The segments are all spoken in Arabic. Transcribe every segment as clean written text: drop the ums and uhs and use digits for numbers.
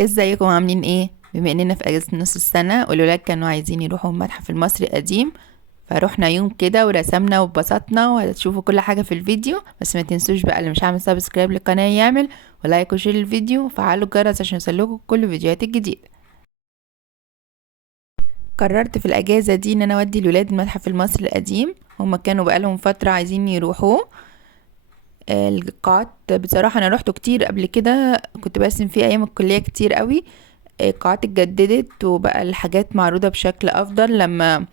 ازيكم عاملين ايه؟ بما اننا في اجازة نص السنة والولاد كانوا عايزين يروحوا المتحف المصري القديم، فروحنا يوم كده ورسمنا واتبسطنا، وهتشوفوا كل حاجة في الفيديو. بس ما تنسوش بقى اللي مش عامل سبسكرايب للقناة يعمل، ولايك وشير الفيديو وفعلوا الجرس عشان يوصلكوا كل الفيديوهات الجديدة. قررت في الاجازة دي ان انا اودي الولاد المتحف المصري القديم. هما كانوا بقالهم فترة عايزين يروحوه. القاعات بصراحة انا روحته كتير قبل كده، كنت برسم فيه ايام الكلية كتير قوي. القاعات اتجددت وبقى الحاجات معروضة بشكل أفضل لما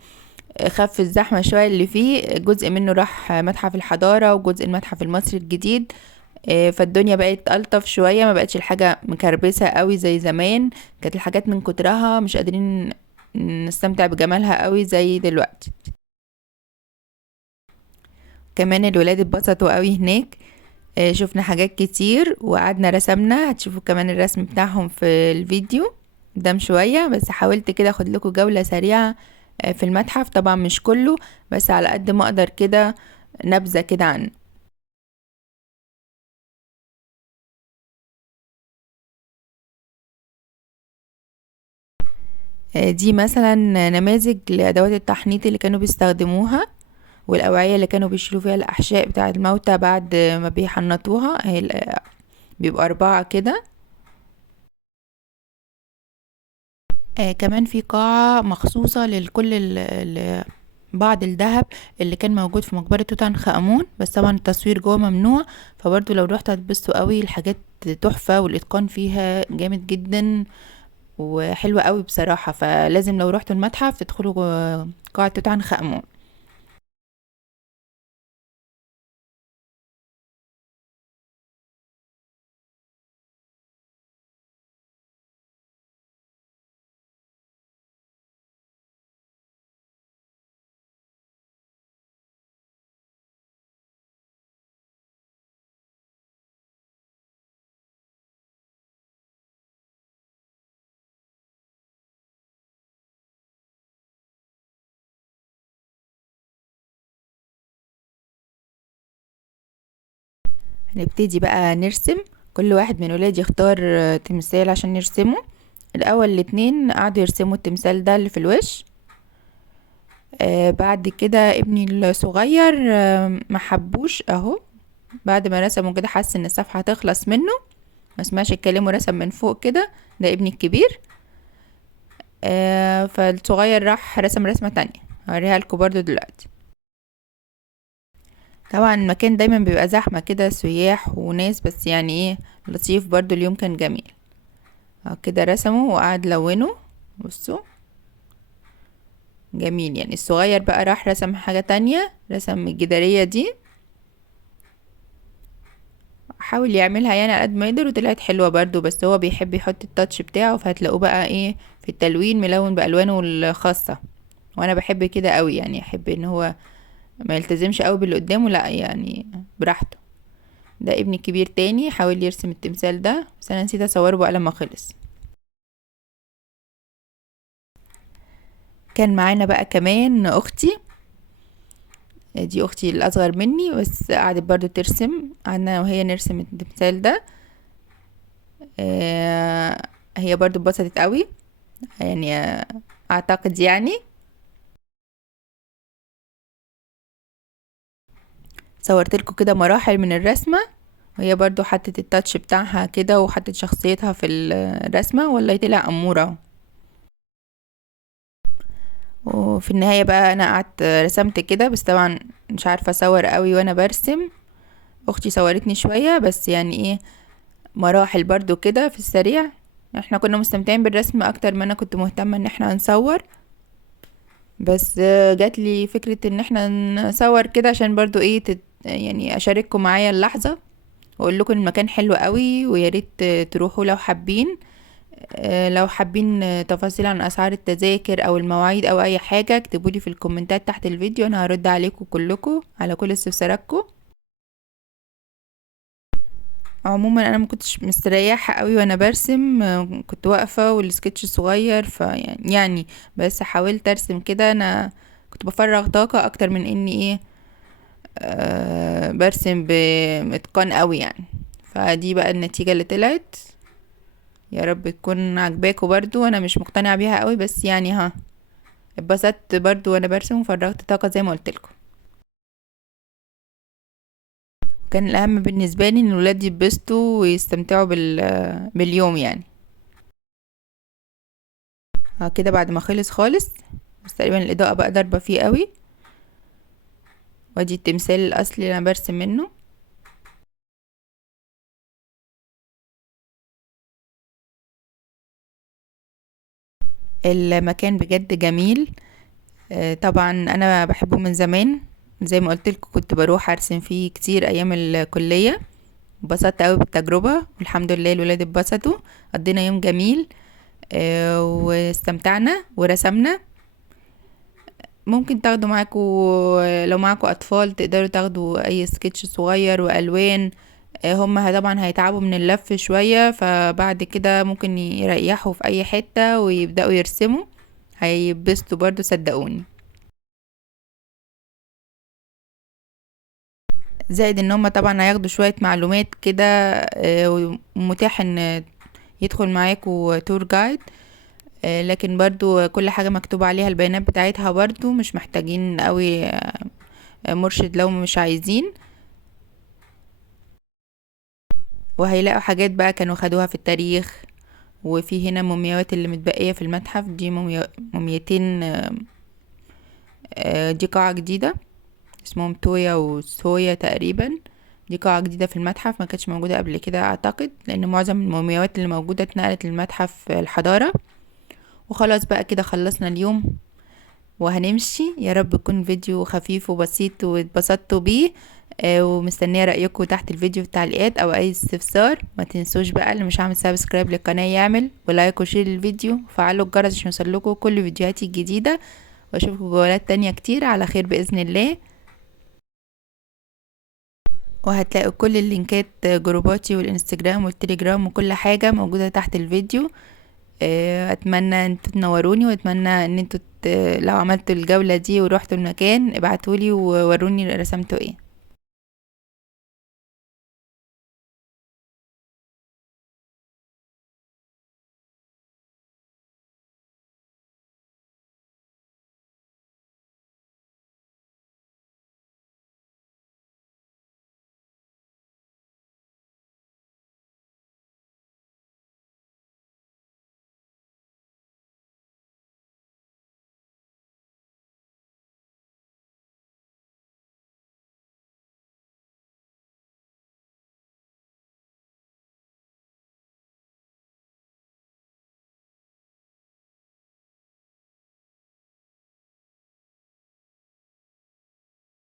خف الزحمة شوية اللي فيه. جزء منه راح متحف الحضارة وجزء المتحف المصري الجديد. فالدنيا بقت ألطف شوية، ما بقتش الحاجة مكربسة قوي زي زمان. كانت الحاجات من كترها مش قادرين نستمتع بجمالها قوي زي دلوقتي. كمان الولاد اتبسطوا قوي هناك. شفنا حاجات كتير وقعدنا رسمنا، هتشوفوا كمان الرسم بتاعهم في الفيديو قدام شوية. بس حاولت كده اخد لكم جولة سريعة في المتحف، طبعا مش كله بس على قد ما اقدر كده، نبذة كده عنه. دي مثلا نماذج لأدوات التحنيط اللي كانوا بيستخدموها، والأوعية اللي كانوا بيشيلوا فيها الأحشاء بتاعة الموتى بعد ما بيحنطوها. بيبقوا 4 كده. كمان في قاعة مخصوصة بعض الذهب اللي كان موجود في مقبرة توت عنخ آمون، بس طبعا التصوير جوه ممنوع. فبرضو لو رحت هتبسطوا قوي، الحاجات تحفة والإتقان فيها جامد جدا وحلوة قوي بصراحة. فلازم لو رحتوا المتحف تدخلوا قاعة توت عنخ آمون. هنبتدي بقى نرسم. كل واحد من ولادي يختار تمثال عشان يرسمه. الأول الاتنين قعدوا يرسموا التمثال ده اللي في الوش. بعد كده ابني الصغير ما حبوش اهو. بعد ما رسموا كده حس ان الصفحة هتخلص منه، ما سمعش الكلام ورسم من فوق كده. ده ابني الكبير. فالصغير راح رسم رسمة تانية، هوريها لكم برضو دلوقتي. طبعا المكان دايما بيبقى زحمة كده، سياح وناس، بس يعني ايه، لطيف برضو. اليوم كان جميل. اهو كده رسموا وقعد لونه. بصوا، جميل. يعني الصغير بقى راح رسم حاجة تانية، رسم الجدارية دي، حاول يعملها يعني على قد ما يقدر، وطلعت حلوة برضو. بس هو بيحب يحط التاتش بتاعه، فهتلاقوه بقى ايه في التلوين ملون بألوانه الخاصة. وانا بحب كده قوي، يعني احب ان هو ما يلتزمش قوي باللي قدامه، لا يعني براحته. ده ابني الكبير تاني حاول يرسم التمثال ده، بس انا نسيت اصوره بقى لما خلص. كان معانا بقى كمان اختي. دي اختي الاصغر مني، بس قعدت برضو ترسم، قعدنا وهي نرسم التمثال ده. آه، هي برضو اتبسطت قوي يعني، اعتقد يعني. صورت لكم كده مراحل من الرسمة، وهي برضو حطت التاتش بتاعها كده وحطت شخصيتها في الرسمة، والله طلع أمورة. وفي النهاية بقى أنا قعدت رسمت كده، بس طبعا مش عارفة أصور قوي وأنا برسم. أختي صورتني شوية بس، يعني إيه، مراحل برضو كده في السريع. احنا كنا مستمتعين بالرسم أكتر ما أنا كنت مهتمة إن احنا هنصور. بس جات لي فكرة إن احنا نصور كده عشان برضو إيه يعني أشارككم معايا اللحظة، واقول لكم المكان حلو قوي، ويا ريت تروحوا لو حابين. لو حابين تفاصيل عن اسعار التذاكر او المواعيد او اي حاجه، اكتبوا لي في الكومنتات تحت الفيديو، انا هرد عليكم كلكم على كل استفساراتكم. عموما انا ما كنتش مستريحه قوي وانا برسم، كنت واقفه والسكتش صغير يعني بس حاولت ارسم كده. انا كنت بفرغ طاقه اكتر من اني ايه، برسم باتقان قوي يعني. فدي بقى النتيجه اللي طلعت. يا رب تكون عجباكوا برضو. انا مش مقتنعة بيها قوي، بس يعني ها، اتبسطت برضو وانا برسم وفرغت طاقة زي ما قلت لكم. كان الاهم بالنسبة لي ان الولاد يتبسطوا ويستمتعوا باليوم يعني. ها كده بعد ما خلص خالص، بس تقريبا الاضاءة بقى ضاربة فيه قوي. وادي التمثال الاصلي اللي انا برسم منه. المكان بجد جميل. طبعا انا بحبه من زمان. زي ما قلت لكم كنت بروح ارسم فيه كتير ايام الكليه. اتبسطت قوي بالتجربه، والحمد لله الولاد اتبسطوا. قضينا يوم جميل. واستمتعنا ورسمنا. ممكن تاخدوا معاكوا، لو معاكوا اطفال تقدروا تاخدوا اي سكتش صغير والوان. هم طبعا هيتعبوا من اللف شويه، فبعد كده ممكن يريحوا في اي حته ويبداوا يرسموا. هيبسطوا برضو صدقوني. زائد ان هم طبعا هياخدوا شوية معلومات كده. ومتاح ان يدخل معاكوا تور جايد. لكن برضو كل حاجة مكتوب عليها البيانات بتاعتها، برضو مش محتاجين قوي مرشد لو مش عايزين. وهيلاقوا حاجات بقى كانوا خدوها في التاريخ. وفي هنا مومياوات اللي متبقية في المتحف دي موميتين. دي قاعة جديدة اسمهم تويا وسويا تقريبا. دي قاعة جديدة في المتحف، ما كانتش موجودة قبل كده اعتقد، لان معظم المومياوات اللي موجودة اتنقلت للمتحف الحضارة. وخلاص بقى كده خلصنا اليوم وهنمشي. يا رب يكون فيديو خفيف وبسيط واتبسطتوا بيه. ومستنية رأيكم تحت الفيديو في التعليقات او اي استفسار. ما تنسوش بقى اللي مش عامل سبسكرايب للقناة يعمل، ولايك وشير للفيديو وفعلوا الجرس عشان يوصلكوا كل فيديوهاتي الجديدة. واشوفكم جولات تانية كتير على خير بإذن الله. وهتلاقوا كل اللينكات، جروباتي والانستجرام والتليجرام وكل حاجة موجودة تحت الفيديو. اتمنى ان انتوا تنوروني، واتمنى ان انتوا لو عملتوا الجولة دي ورحتوا المكان ابعتولي ووروني رسمتوا ايه.